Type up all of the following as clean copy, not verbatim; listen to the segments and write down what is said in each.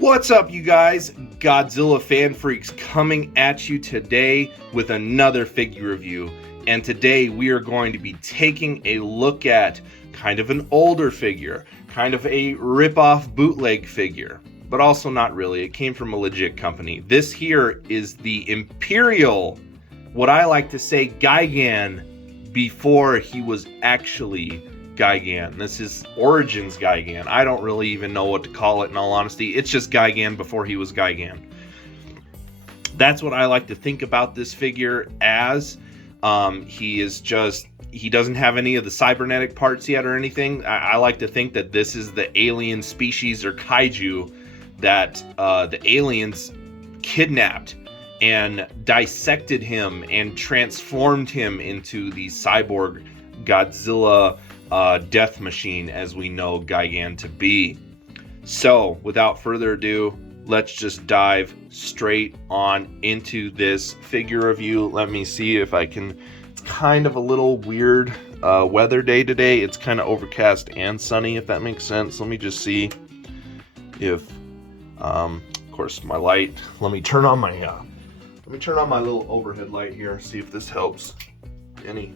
What's up, you guys? Godzilla fan freaks coming at you today with another figure review. And today we are going to be taking a look at kind of an older figure, kind of a rip-off bootleg figure, but also not really. It came from a legit company. This here is the Imperial, what I like to say, Gigan, before he was actually Gigan. This is Origins Gigan. I don't really even know what to call it, in all honesty. It's just Gigan before he was Gigan. That's what I like to think about this figure as. He doesn't have any of the cybernetic parts yet or anything. I like to think that this is the alien species or kaiju that the aliens kidnapped and dissected him and transformed him into the cyborg Godzilla death machine as we know Gigan to be. So without further ado, let's just dive straight on into this figure review. Let me see if I can. It's kind of a little weird weather day today. It's kind of overcast and sunny, if that makes sense. Let me just see if of course my light, let me turn on my little overhead light here, see if this helps any.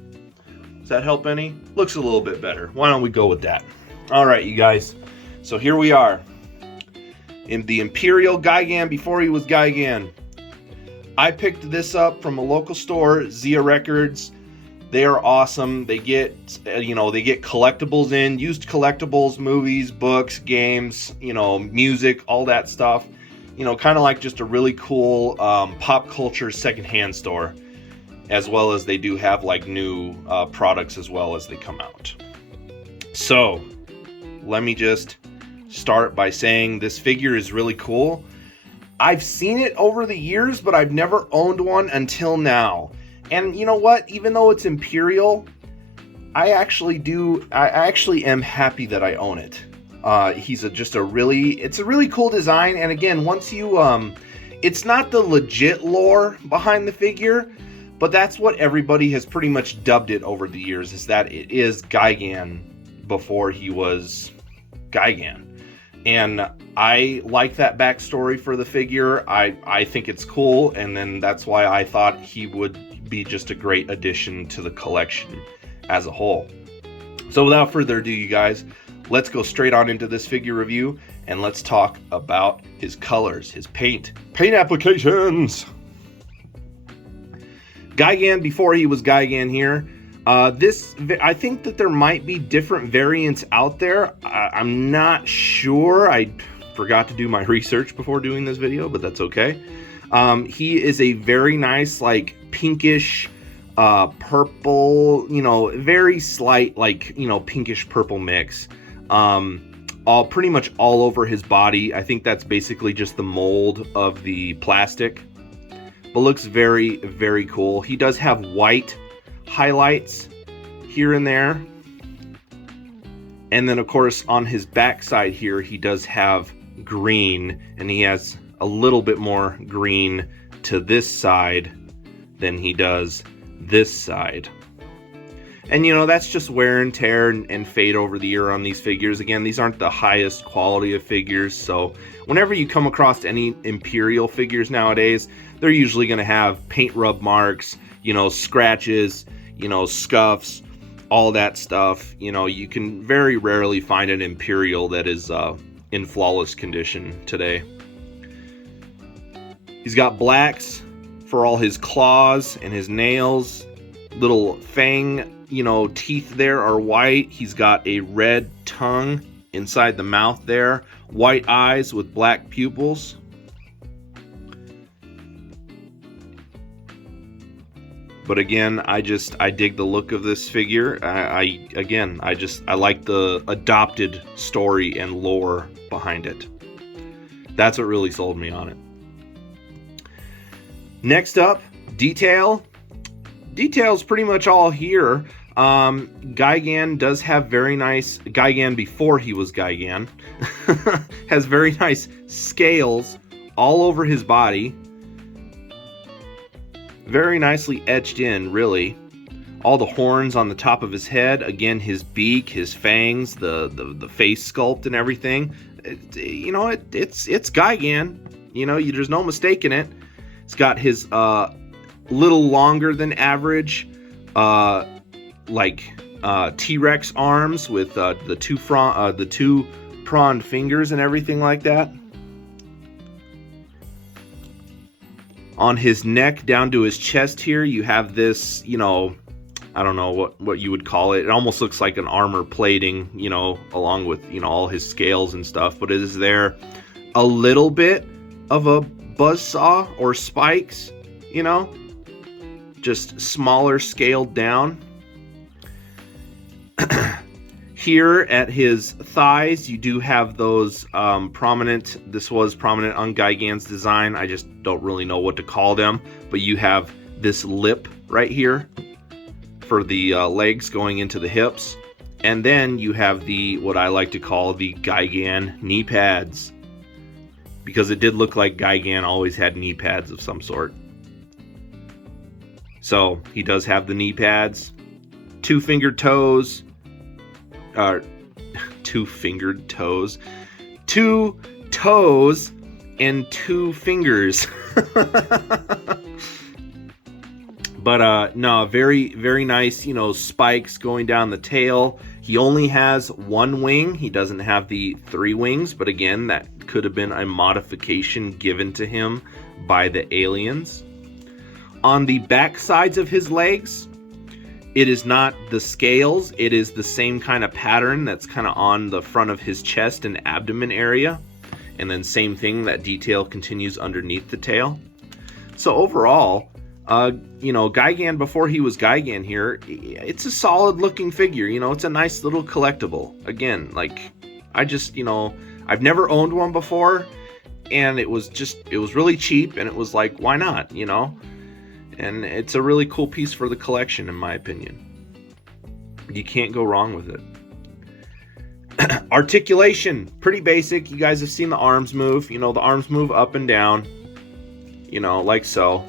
Does that help any? Looks a little bit better. Why don't we go with that? All right, you guys. So here we are in the Imperial Gigan before he was Gigan. I picked this up from a local store, Zia Records. They are awesome. They get, they get collectibles in, used collectibles, movies, books, games, music, all that stuff. Kind of like just a really cool pop culture secondhand store. As well as they do have like new products as well as they come out. So let me just start by saying this figure is really cool. I've seen it over the years, but I've never owned one until now. And you know what? Even though it's Imperial, I actually am happy that I own it. It's a really cool design. And again, once you, it's not the legit lore behind the figure, but that's what everybody has pretty much dubbed it over the years, is that it is Gigan before he was Gigan. And I like that backstory for the figure. I think it's cool, and then that's why I thought he would be just a great addition to the collection as a whole. So without further ado, you guys, let's go straight on into this figure review, and let's talk about his colors, his paint applications. Gigan before he was Gigan here. I think that there might be different variants out there. I'm not sure. I forgot to do my research before doing this video, but that's okay. He is a very nice, like, pinkish, purple, very slight, like, pinkish purple mix. Pretty much all over his body. I think that's basically just the mold of the plastic. But looks very, very cool. He does have white highlights here and there. And then, of course, on his backside here, he does have green. And he has a little bit more green to this side than he does this side. And, that's just wear and tear and fade over the year on these figures. Again, these aren't the highest quality of figures. So whenever you come across any Imperial figures nowadays, they're usually going to have paint rub marks, scratches, scuffs, all that stuff. You can very rarely find an Imperial that is in flawless condition today. He's got blacks for all his claws and his nails. Little fang, teeth there are white. He's got a red tongue inside the mouth there. White eyes with black pupils. But again, I dig the look of this figure. I like the adopted story and lore behind it. That's what really sold me on it. Next up, detail. Detail's pretty much all here. Gigan does have very nice, Gigan before he was Gigan, has very nice scales all over his body. Very nicely etched in, really. All the horns on the top of his head, again, his beak, his fangs, the face sculpt and everything. it's Gigan. There's no mistaking it. It's got his little longer than average T-Rex arms with the two pronged fingers and everything like that. On his neck down to his chest here, you have this, I don't know what you would call it. It almost looks like an armor plating, along with, all his scales and stuff. But is there a little bit of a buzzsaw or spikes, just smaller scaled down. Here at his thighs, you do have those prominent. This was prominent on Gigan's design. I just don't really know what to call them. But you have this lip right here for the legs going into the hips. And then you have what I like to call the Gigan knee pads. Because it did look like Gigan always had knee pads of some sort. So he does have the knee pads. Two-fingered toes. Two-fingered toes. 2 toes and 2 fingers. But no, very, very nice, spikes going down the tail. He only has 1 wing. He doesn't have the 3 wings, but again, that could have been a modification given to him by the aliens. On the back sides of his legs, it is not the scales. It is the same kind of pattern that's kind of on the front of his chest and abdomen area. And then same thing, that detail continues underneath the tail. So overall, Gigan before he was Gigan here, it's a solid looking figure. It's a nice little collectible. Again, I just, I've never owned one before, and it was really cheap, and it was like, why not, And it's a really cool piece for the collection, in my opinion. You can't go wrong with it. Articulation, pretty basic. You guys have seen the arms move. The arms move up and down, like so.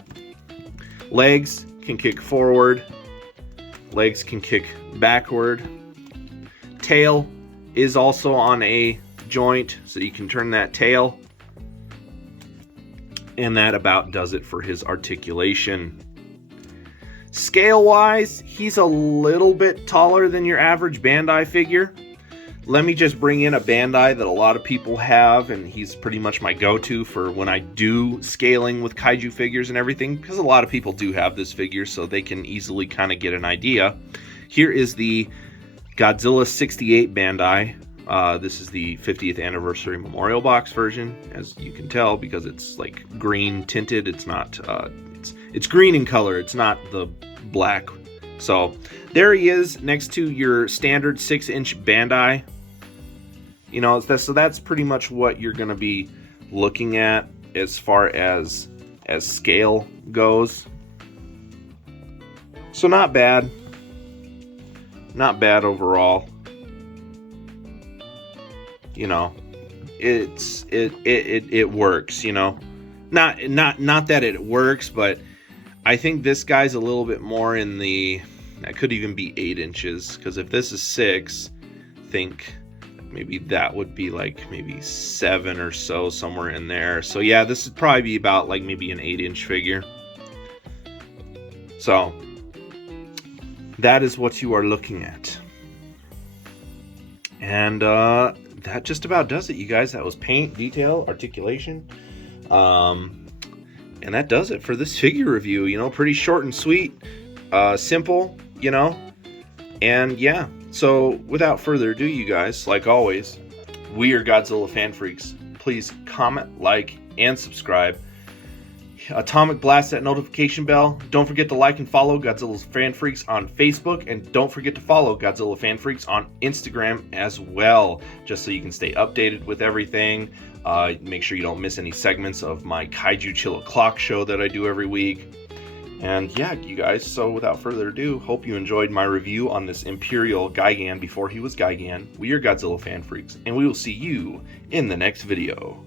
Legs can kick forward. Legs can kick backward. Tail is also on a joint, so you can turn that tail. And that about does it for his articulation. Scale-wise, he's a little bit taller than your average Bandai figure. Let me just bring in a Bandai that a lot of people have, and he's pretty much my go-to for when I do scaling with kaiju figures and everything, because a lot of people do have this figure, so they can easily kind of get an idea. Here is the Godzilla 68 Bandai. This is the 50th anniversary memorial box version, as you can tell, because it's like green tinted. It's not, it's green in color. It's not the black. So there he is next to your standard 6-inch Bandai. So that's pretty much what you're going to be looking at as far as scale goes. So not bad. Not bad overall. It works, not that it works, but I think this guy's a little bit more in that could even be 8 inches, because if this is 6, I think maybe that would be like maybe 7 or so, somewhere in there. So yeah, this would probably be about like maybe an 8-inch figure. So that is what you are looking at. And that just about does it, you guys. That was paint, detail, articulation. And that does it for this figure review. Pretty short and sweet, simple, and yeah. So without further ado, you guys, like always, we are Godzilla Fan Freaks. Please comment, like, and subscribe. Atomic blast that notification bell. Don't forget to like and follow Godzilla's Fan Freaks on Facebook, and don't forget to follow Godzilla Fan Freaks on Instagram as well, just so you can stay updated with everything. Make sure you don't miss any segments of my Kaiju Chill O'Clock show that I do every week. And yeah, you guys, so without further ado, hope you enjoyed my review on this Imperial Gigan before he was Gigan. We are Godzilla Fan Freaks, and we will see you in the next video.